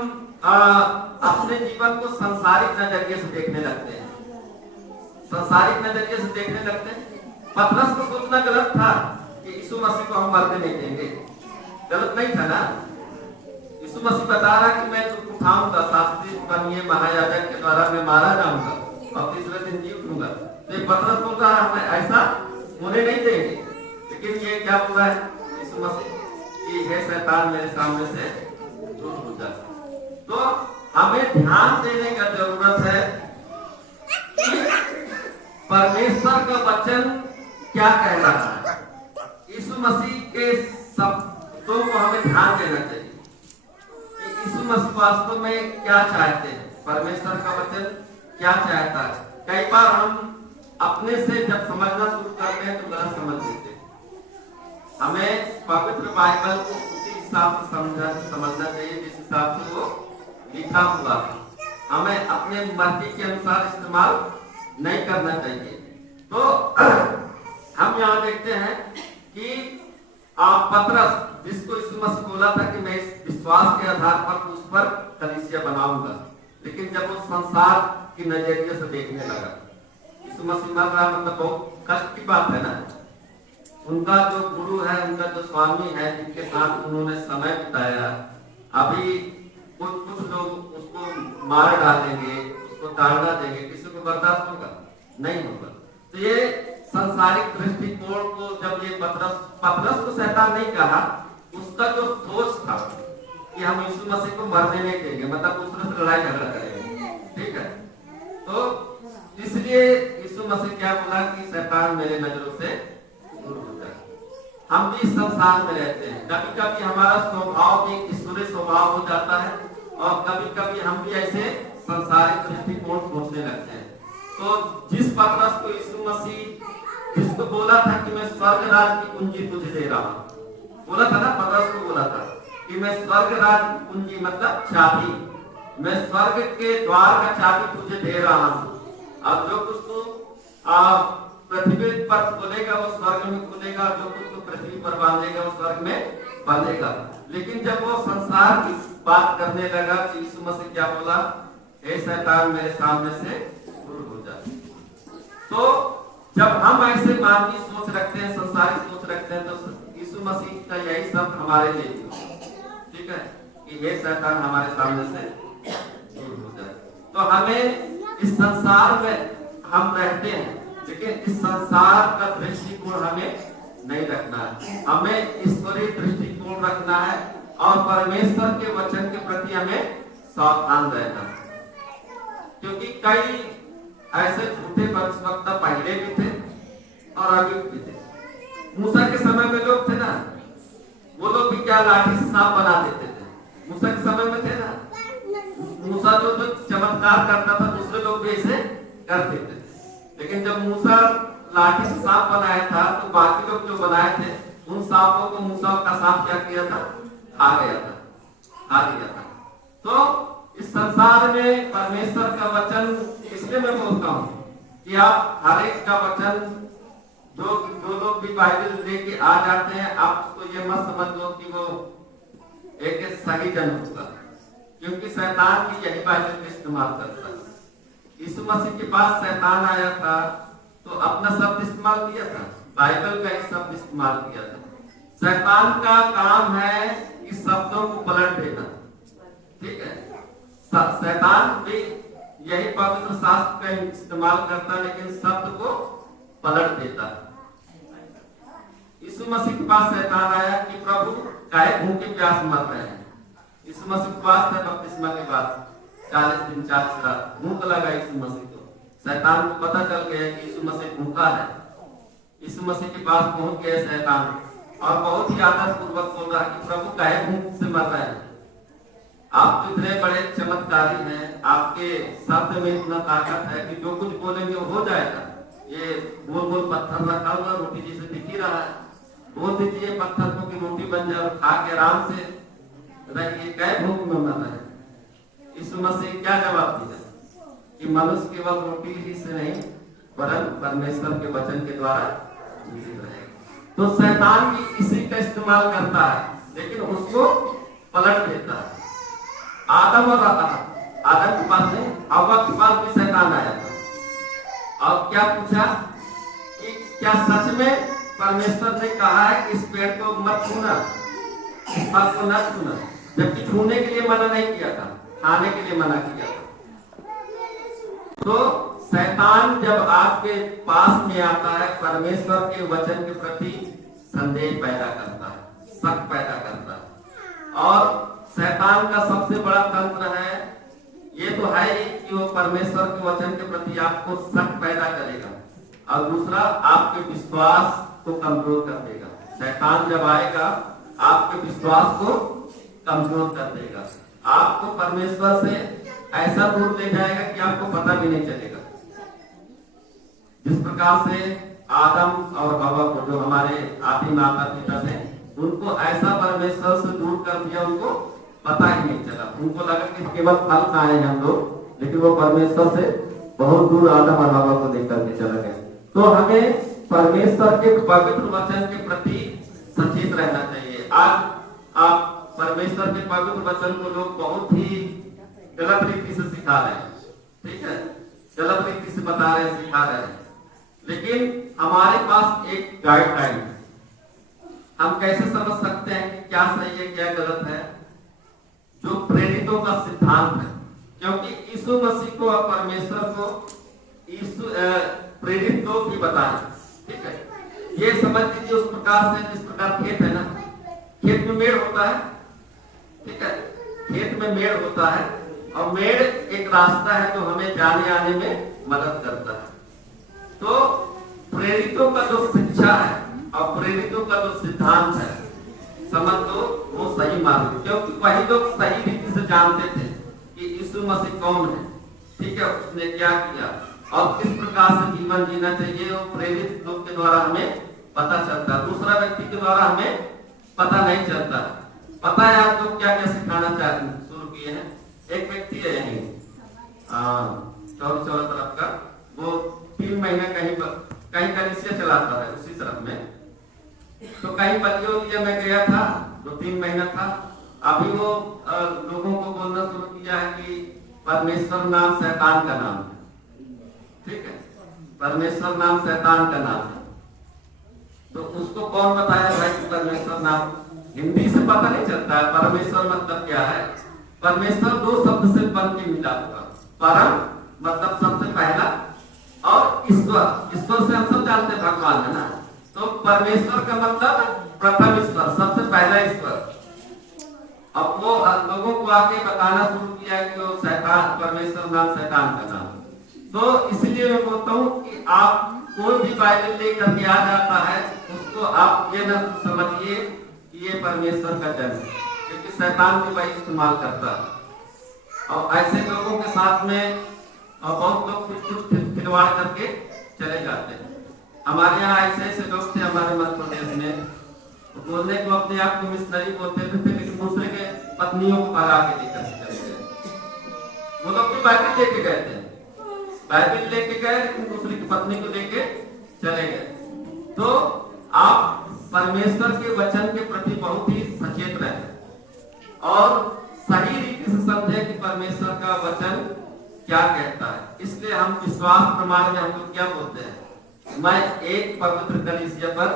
अपने जीवन को संसारिक नजरिए से देखने लगते हैं, संसारिक नजरिए से देखने लगते हैं, पतरस को सोचना गलत था कि यीशु मसीह को हम मरने नहीं देंगे, गलत नहीं था ना। यीशु मसीह बता रहा कि मैं दुख उठाऊंगा, शास्त्री पुरनिये महायाजक के द्वारा मैं मारा जाऊंगा और तीसरे दिन जी उठूंगा। तो ये पतरस बोल रहा है हमें ऐसा होने नहीं देंगे। लेकिन ये क्या बोल रहा है यीशु मसीह कि हे शैतान मेरे सामने से दूर हो जा। तो हमें ध्यान देने का जरूरत है कि परमेश्वर का वचन क्या कह रहा है। यीशु मसीह के शब्दों को हमें ध्यान देना चाहिए कि यीशु मसीह वास्तव में क्या चाहते हैं, परमेश्वर का वचन क्या चाहता है। कई बार हम अपने से जब समझना शुरू करते हैं तो गलत समझ लेते हैं। हमें पवित्र बाइबल को उसी हिसाब से समझना चाहिए जिस हिसाब से वो लिखा हुआ है। हमें अपने मर्जी के अनुसार इस्तेमाल नहीं करना चाहिए। तो हम यहाँ देखते हैं कि पतरस, जिसको यीशु मसीह बोला था कि मैं इस विश्वास के आधार पर उस पर कलीसिया बनाऊंगा, लेकिन जब वो संसार की नजरिए से देखने लगा, यीशु मसीह मर रहा, मतलब बहुत कष्ट की बात है ना। उनका जो गुरु है, उनका जो स्वामी है, जिनके साथ उन्होंने समय बिताया, अभी कुछ लोग उसको मार डालेंगे, उसको ताड़ना देंगे, किसी को बर्दाश्त होगा? नहीं होगा। तो ये संसारिक दृष्टिकोण को जब ये पतरस को शैतान नहीं कहा, उसका जो सोच था कि हम यीशु मसीह को मरने नहीं देंगे, मतलब दूसरे से लड़ाई झगड़ा करेंगे, ठीक है। तो इसलिए यीशु मसीह क्या बोला कि शैतान मेरे नजरों से दूर हो जाए। हम भी संसार में रहते हैं, कभी कभी हमारा स्वभाव भी ईश्वरीय स्वभाव हो जाता है और कभी कभी हम भी ऐसे संसारिक दृष्टिकोण सोचने लगते हैं। तो जिस पतरस को यीशु मसीह जिसको बोला था कि मैं स्वर्ग राज्य की कुंजी तुझे दे रहा हूँ, बोला था ना, पतरस को बोला था कि मैं स्वर्ग राज्य की कुंजी मतलब चाबी, मैं स्वर्ग के द्वार का चाबी तुझे दे रहा हूँ, और जो कुछ तू पृथ्वी पर खोलेगा वो स्वर्ग में खुलेगा, जो कुछ तू पृथ्वी पर बांधेगा वो स्वर्ग में बांधेगा। लेकिन जब वो संसार की बात करने लगा कि यीशु मसीह क्या बोला, हे शैतान मेरे सामने से दूर हो जा। तो जब हम ऐसे मानवीय सोच रखते हैं, संसारिक सोच रखते हैं, तो यीशु मसीह का यही शब्द हमारे लिए भी हो, ठीक है, कि हे शैतान हमारे सामने से दूर हो जाए। तो हमें इस संसार में हम रहते हैं, लेकिन इस संसार का दृष्टिकोण हमें नहीं रखना है, हमें ईश्वरीय दृष्टिकोण रखना है और परमेश्वर के वचन के प्रति हमें सावधान रहना है। क्योंकि कई ऐसे झूठे भविष्यवक्ता पहले भी थे और अभी भी थे। मूसा के समय में लोग थे ना, वो लोग भी क्या लाठी से सांप बना देते थे। मूसा के समय में थे ना, मूसा जो चमत्कार करता था दूसरे लोग भी ऐसे कर देते थे। लेकिन जब मूसा लाठी से सांप बनाया था तो बाकी लोग जो बनाए थे उन सांपों को मूसा का सांप क्या किया था, खा गया था। तो इस संसार में परमेश्वर का वचन, इसलिए मैं बोलता हूँ कि आप हर एक का वचन, जो लोग भी बाइबल लेके आ जाते हैं, आप तो ये मत समझ लो कि वो एक सही जन होगा, क्योंकि शैतान भी यही बाइबल का इस्तेमाल करता है। यीशु मसीह के पास शैतान आया था तो अपना शब्द इस्तेमाल किया था, बाइबल का ही शब्द इस्तेमाल किया था। शैतान का काम है कि शब्दों को पलट देना, ठीक है। शैतान भी यही पवित्र शास्त्र का इस्तेमाल करता है, लेकिन शब्द को पलट देता है। यीशु मसीह के पास शैतान आया कि प्रभु काहे भूखे प्यास मर रहे हैं। यीशु मसीह के पास था बपतिस्मा के बाद 40 दिन 40 रात भूख लगा यीशु मसीह को। शैतान को पता चल गया कि यीशु मसीह भूखा है। यीशु मसीह के पास पहुंच गया शैतान और बहुत ही आदर पूर्वक बोल रहा कि प्रभु काहे भूख से मर रहे हैं। आप तो इतने बड़े चमत्कारी हैं, आपके शब्द में इतना ताकत है कि जो कुछ बोलेंगे वो हो जाएगा। ये गोल गोल पत्थर रखा हुआ रोटी जैसे दिख ही रहा है, बोल दीजिए पत्थर को कि रोटी बन जाए, खा के आराम से रहिए, कै भूख में मर रहे हैं। यीशु मसीह क्या जवाब दिया कि मनुष्य केवल रोटी ही से नहीं वरन परमेश्वर के वचन के द्वारा जीवित रहेगा। तो शैतान भी इसी का इस्तेमाल करता है, लेकिन उसको पलट देता है। आदम के पास नहीं, हव्वा के पास भी शैतान आया था और क्या पूछा कि क्या सच में परमेश्वर ने कहा है कि इस पेड़ को मत छूना, इस फल को न छूना, जबकि छूने के लिए मना नहीं किया था, खाने के लिए मना किया था। तो शैतान जब आपके पास में आता है, परमेश्वर के वचन के प्रति संदेह पैदा करता है, शक पैदा करता है। और शैतान का सबसे बड़ा तंत्र है, ये तो है ही कि वो परमेश्वर के वचन के प्रति आपको शक पैदा करेगा, और दूसरा आपके विश्वास को कमजोर कर देगा। शैतान जब आएगा आपके विश्वास को कमजोर कर देगा, आपको परमेश्वर से ऐसा दूर ले जाएगा कि आपको पता भी नहीं चलेगा। जिस प्रकार से आदम और हव्वा को, जो हमारे आदि माता पिता थे, उनको ऐसा परमेश्वर से दूर कर दिया, उनको पता ही नहीं चला। उनको लगा कि केवल फल खाए हैं हम लोग, लेकिन वो परमेश्वर से बहुत दूर आदम और हव्वा को लेकर के चला गया। तो हमें परमेश्वर के पवित्र वचन के प्रति सचेत रहना चाहिए। आज आप परमेश्वर के पवित्र वचन को लोग बहुत ही गलत रीति से सिखा रहे हैं, ठीक है, गलत रीति से बता रहे हैं, सिखा रहे हैं। लेकिन हमारे पास एक गाइडलाइन है, हम कैसे समझ सकते हैं कि क्या सही है क्या गलत है, जो प्रेरितों का सिद्धांत है। क्योंकि यीशु मसीह को और परमेश्वर को प्रेरित लोग भी बताए, ठीक है। ये समझ लीजिए उस प्रकार से, जिस प्रकार खेत है ना, खेत में मेड़ होता है, ठीक है, खेत में मेड़ होता है और मेड़ एक रास्ता है जो हमें जाने आने में मदद करता है। तो प्रेरितों का जो शिक्षा है और प्रेरितों का जो सिद्धांत है, समझ लो वो सही मार्ग, क्योंकि वही लोग सही रीति से जानते थे कि यीशु मसीह कौन है, ठीक है, उसने क्या किया और किस प्रकार से जीवन जीना चाहिए। वो प्रेरित लोग के द्वारा हमें पता चलता है, दूसरा व्यक्ति के द्वारा हमें पता नहीं चलता। पता है आप लोग क्या क्या सिखाना शुरू किए हैं। एक व्यक्ति है यही चौरी चौरा तरफ का, वो 3 महीने कहीं कलिसिया चलाता है उसी तरफ में। तो कहीं बलियों में गया था, 2-3 महीना था। अभी वो लोगों को बोलना शुरू किया है कि परमेश्वर नाम शैतान का नाम है, ठीक है। परमेश्वर नाम शैतान का नाम है। तो उसको कौन बताया भाई कि परमेश्वर नाम? हिंदी से पता नहीं चलता है परमेश्वर मतलब क्या है। परमेश्वर दो शब्द से बन के मिला हुआ। परम मतलब सबसे पहला, और ईश्वर, ईश्वर से हम सब जानते हैं भगवान है ना। तो परमेश्वर का मतलब प्रथम ईश्वर, सबसे पहला ईश्वर। अब वो लोगों को आके बताना शुरू किया कि वो शैतान, परमेश्वर नाम शैतान का नाम। तो इसलिए मैं बोलता हूँ कि आप कोई भी बाइबल लेकर के आ जाता है, उसको आप ये न समझिए कि ये परमेश्वर का जन्म है, क्योंकि शैतान भी वही इस्तेमाल करता है। और ऐसे लोगों के साथ में बहुत लोग कुछ खिलवाड़ करके चले जाते हैं। हमारे यहाँ ऐसे लोग थे हमारे मध्य प्रदेश में, बोलने को अपने आप को मिशनरी बोलते थे, लेकिन दूसरे के पत्नियों को भगा के लेकर चले गए। वो लोग भी बाइबल लेके गए थे, बाइबल लेके गए, लेकिन दूसरे की पत्नी को लेके चले गए। तो आप परमेश्वर के वचन के प्रति बहुत ही सचेत रहें और सही रीति से समझे कि परमेश्वर का वचन क्या कहता है। इसलिए हम विश्वास प्रमाण में हम लोग क्या बोलते हैं, मैं एक पवित्र कलीसिया पर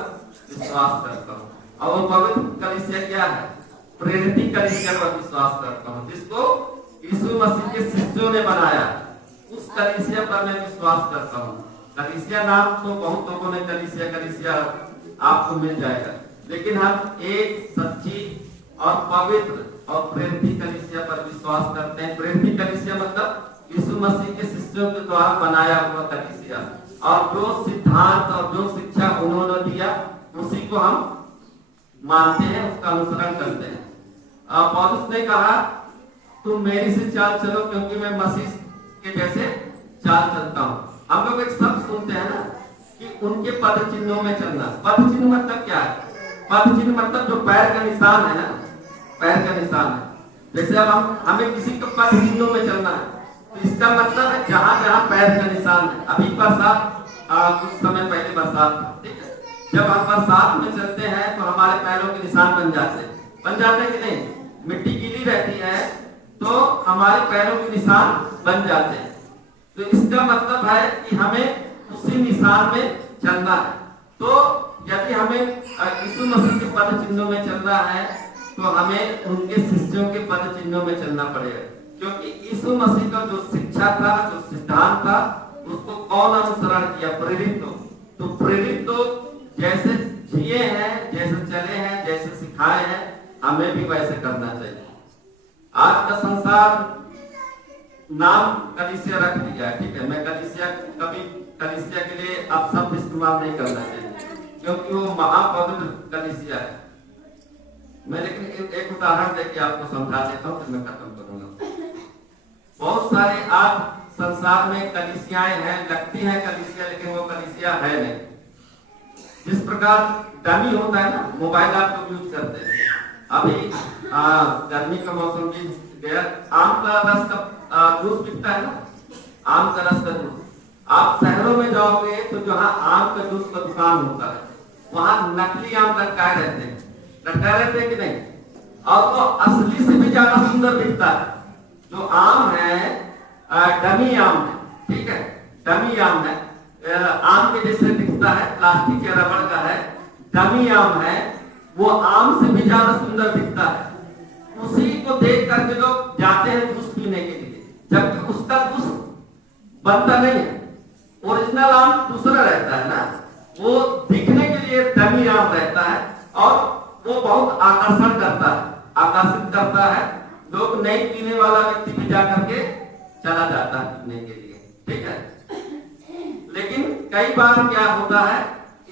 विश्वास करता हूँ। और वो पवित्र कलीसिया क्या है? प्रेरित कलीसिया पर विश्वास करता हूँ, जिसको यीशु मसीह के शिष्यों ने बनाया। उस कलीसिया पर मैं विश्वास करता हूँ। कलीसिया नाम तो बहुत लोगों ने कलीसिया आपको मिल जाएगा, लेकिन हम एक सच्ची और पवित्र और प्रेरित कलीसिया पर विश्वास करते हैं। प्रेरित कलीसिया मतलब यीशु मसीह के शिष्यों के द्वारा बनाया हुआ कलीसिया, और जो सिद्धांत और जो शिक्षा उन्होंने दिया उसी को हम मानते हैं, उसका अनुसरण करते हैं। पौलुस ने कहा तुम मेरी से चाल चलो, क्योंकि मैं मसीह के जैसे चाल चलता हूँ। हम लोग एक शब्द सुनते हैं ना कि उनके पद चिन्हों में चलना। पद चिन्ह मतलब क्या है? पद चिन्ह मतलब जो पैर का निशान है ना, पैर का निशान है। जैसे अब हमें किसी के पद चिन्हों में चलना है, तो इसका मतलब है जहाँ जहाँ पैर का निशान है। अभी बरसात, कुछ समय पहले बरसात था, ठीक है। जब हम बरसात में चलते हैं तो हमारे पैरों के निशान बन जाते हैं कि नहीं? मिट्टी गीली रहती है तो हमारे पैरों के निशान बन जाते हैं। तो इसका मतलब है कि हमें उसी निशान में चलना है। तो यदि हमें यीशु मसीह के पद चिन्हों में चलना है तो हमें उनके शिष्यों के पद चिन्हों में चलना पड़ेगा, क्योंकि यीशु मसीह का जो शिक्षा था, जो सिद्धांत था, उसको कौन अनुसरण किया? प्रेरित लोग। तो प्रेरित लोग जैसे जिए हैं, जैसे चले हैं, जैसे सिखाए हैं, हमें भी वैसे करना चाहिए। आज का संसार नाम कलीसिया रख दिया है, ठीक है। मैं कलीसिया के लिए आप शब्द इस्तेमाल नहीं करना चाहिए, क्योंकि वो महापवित्र कलीसिया है। मैं लेकिन एक उदाहरण देके आपको समझा देता हूँ, फिर मैं खत्म करूंगा। बहुत सारे आज संसार में कलीसियाएं हैं, लगती हैं कलीसिया, लेकिन वो कलीसिया है नहीं। जिस प्रकार डमी होता है ना, मोबाइल आप लोग यूज करते हैं। अभी गर्मी का मौसम भी गया, आम का रस का जूस बिकता है ना, आम का रस का जूस। आप शहरों में जाओगे तो जहाँ आम का जूस का दुकान होता है, वहाँ नकली आम लटकाए रहते हैं कि नहीं? और वो असली से भी ज्यादा सुंदर दिखता है। जो आम है डमी आम है, ठीक है, डमी आम है, आम के जैसे दिखता है, प्लास्टिक या रबड़ का है, डमी आम है, वो आम से भी ज्यादा सुंदर दिखता है। उसी को देख करके लोग जाते हैं जूस पीने के लिए, जबकि उसका जूस बनता नहीं है। ओरिजिनल आम दूसरा रहता है ना, वो दिखने के लिए डमी आम रहता है और वो बहुत आकर्षण करता है, आकर्षित करता है। लोग नहीं पीने वाला व्यक्ति भी जा करके चला जाता है पीने के लिए, ठीक है। लेकिन कई बार क्या होता है,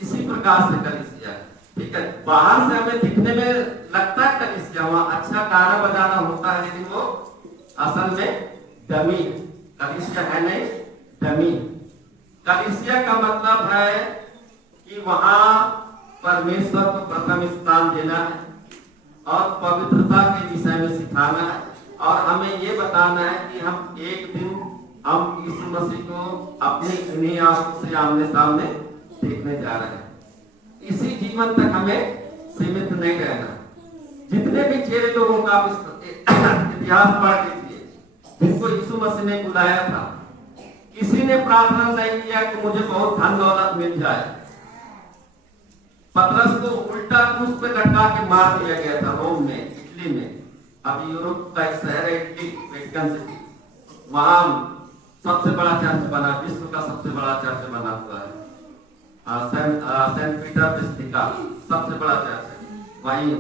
इसी प्रकार से कलीसिया, ठीक है, बाहर से हमें दिखने में लगता है कलीसिया, वहां अच्छा गाना बजाना होता है, लेकिन वो असल में डमी है। कलीसिया है नहीं, डमी। कलीसिया का मतलब है कि वहां परमेश्वर को प्रथम स्थान देना है और पवित्रता के विषय में सिखाना है, और हमें ये बताना है कि हम एक दिन हम यीशु मसीह को अपनी इन्हीं आंखों से आमने सामने देखने जा रहे हैं। इसी जीवन तक हमें सीमित नहीं रहना। जितने भी चेले लोगों का इतिहास पढ़ लीजिए, जिनको यीशु मसीह ने बुलाया था, किसी ने प्रार्थना नहीं किया कि मुझे बहुत धन दौलत मिल जाए। पतरस को उल्टा क्रूस पे लटका के मार दिया गया था रोम में, इटली में। अभी यूरोप का एक शहर है इटली, वेटिकन सिटी, वहां सबसे बड़ा चर्च बना, विश्व का सबसे बड़ा चर्च बना हुआ है। सेंट पीटर बेसिलिका सबसे बड़ा चर्च है। वहीं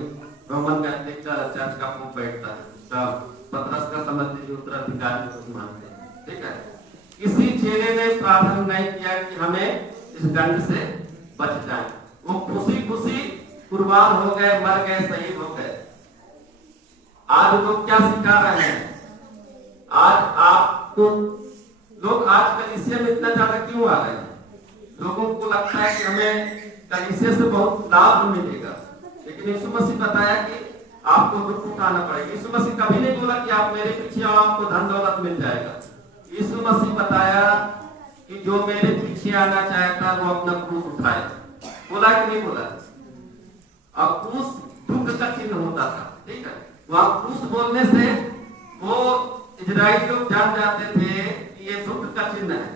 रोमन कैथोलिक चर्च का पोप बैठता है। तब पतरस का समझ लीजिए उत्तराधिकारी को मानते हैं, ठीक है। किसी चेले ने प्रार्थना नहीं किया कि हमें इस दंड से बच जाए। वो खुशी खुशी कुर्बान हो गए, मर गए, शहीद हो गए। आज लोग क्या सिखा रहे हैं? आज आपको लोग आज कलीसिया में इतना ज्यादा क्यों आ रहे हैं? लोगों को लगता है कि हमें कलीसिया से बहुत लाभ मिलेगा, लेकिन यीशु मसीह बताया कि आपको दुख उठाना पड़ेगा। यीशु मसीह कभी नहीं बोला कि आप मेरे पीछे आओ आपको धन दौलत मिल जाएगा। यीशु मसीह बताया कि जो मेरे पीछे आना चाहता वो अपना क्रूस उठाए। बोला कि नहीं बोला? अब क्रूस दुख का चिन्ह होता था, ठीक है। वहां क्रूस बोलने से वो इजराइली लोग जान जाते थे कि ये दुख का चिन्ह है।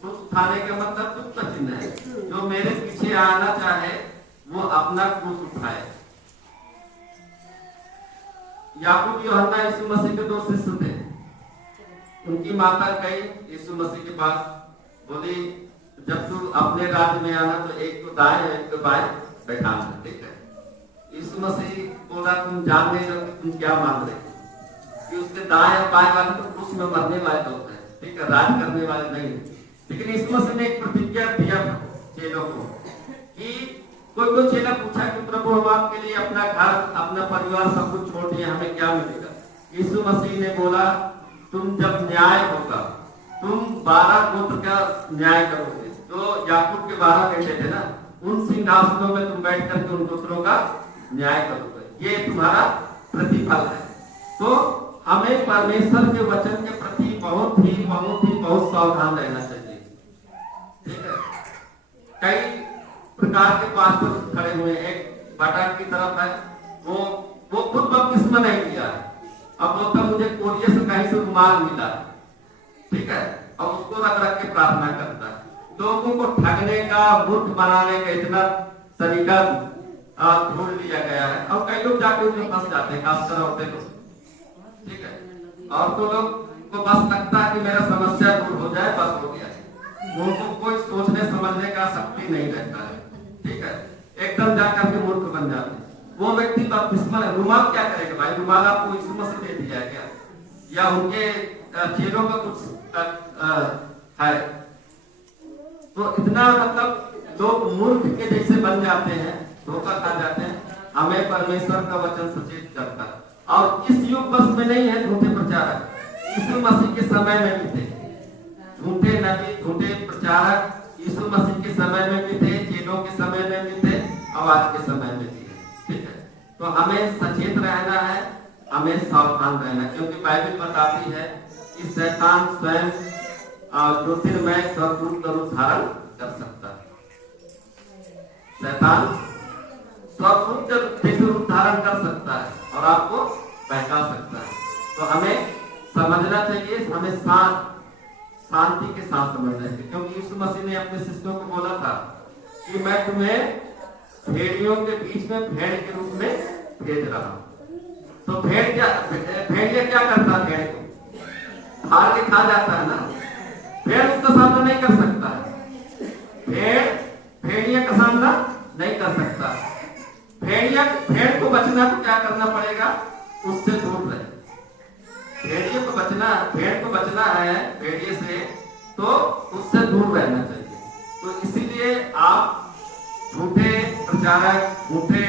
क्रूस उठाने का मतलब दुख का चिन्ह है। जो मेरे पीछे आना चाहे वो अपना क्रूस उठाए। याकूब यूहन्ना यीशु मसीह के दो शिष्य थे। उनकी माता गई यीशु मसीह के पास, बोली जब तू अपने राज्य में आना तो एक को दाएं एक को बाएं बैठाना, ठीक है। यीशु मसीह बोला तुम जान नहीं रहे तुम क्या मांग रहे कि उसके दाएं और बाएं वाले तो क्रूस में मरने वाले लोग हैं, ठीक है, राज करने वाले नहीं। लेकिन यीशु मसीह ने एक प्रतिज्ञा दिया चेलों को कि कोई चेला पूछा कि प्रभु हम आपके लिए अपना घर अपना परिवार सब कुछ छोड़ दिए, हमें क्या मिलेगा? यीशु मसीह ने बोला तुम जब न्याय होगा, तुम 12 गोत्र का न्याय करोगे। तो याकूब के 12 बेटे थे ना, उन सिंहासनों में तुम बैठ करके उन गोत्रों का न्याय करोगे, ये तुम्हारा प्रतिफल है। तो हमें परमेश्वर के वचन के प्रति बहुत सावधान रहना चाहिए, ठीक है। कई प्रकार के पास्टर खड़े हुए, एक बाटा की तरफ है, वो खुद बपतिस्मा नहीं लिया है। अब बोलता मुझे कोरिया से कहीं से रुमाल मिला, ठीक है, अब उसको रख के प्रार्थना करता है। लोगों को ठगने का, मूर्ख बनाने का इतना तरीका ढूंढ लिया गया है। और कई लोग जाके उसमें फंस जाते हैं, खासकर औरतें लोग, ठीक है। और तो लोग को बस लगता है कि मेरा समस्या दूर हो जाए, बस हो गया है। उनको कोई सोचने समझने का शक्ति नहीं रहता है, ठीक है। एकदम जाकर के मूर्ख बन जाते हैं। वो व्यक्ति बपतिस्मा रुमाल क्या करेगा भाई? रुमाल आपको यीशु मसीह दे दिया है क्या? या उनके चेलों का कुछ है? तो इतना मतलब लोग मूर्ख के जैसे बन जाते हैं, धोखा खा जाते हैं। हमें परमेश्वर का वचन सचेत करता है। और इस युग बस में नहीं है झूठे प्रचारक, यीशु मसीह के समय में भी थे झूठे नबी, झूठे प्रचारक। यीशु मसीह के समय में भी थे, चेलों के समय में भी थे, और आज के समय में भी है, ठीक है। तो हमें सचेत रहना है, हमें सावधान रहना है, क्योंकि बाइबल बताती है कि शैतान स्वयं ज्योतिर्मय स्वरूप का रूप धारण कर सकता है। शैतान स्वरूप जैसे रूप धारण कर सकता है और आपको बहका सकता है। तो हमें समझना चाहिए, हमें शांति के साथ समझना चाहिए, क्योंकि यीशु मसीह ने अपने शिष्यों को बोला था कि मैं तुम्हें भेड़ियों के बीच में भेड़ के रूप में भेज रहा हूं। तो भेड़िया क्या करता है? भेड़ को हार के खा जाता है ना, भेड़ उसका सामना नहीं कर सकता है। भेड़िया का सामना नहीं कर सकता। भेड़ को बचना तो क्या करना पड़ेगा? उससे दूर रहे। भेड़ को बचना है भेड़िए से, तो उससे दूर रहना चाहिए। तो इसीलिए आप झूठे प्रचारक, झूठे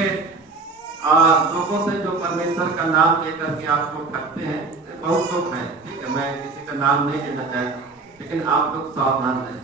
लोगों से जो परमेश्वर का नाम लेकर के आपको ठगते हैं, बहुत लोग हैं, ठीक है, मैं किसी का नाम नहीं लेना चाहता, लेकिन आप लोग सावधान रहें।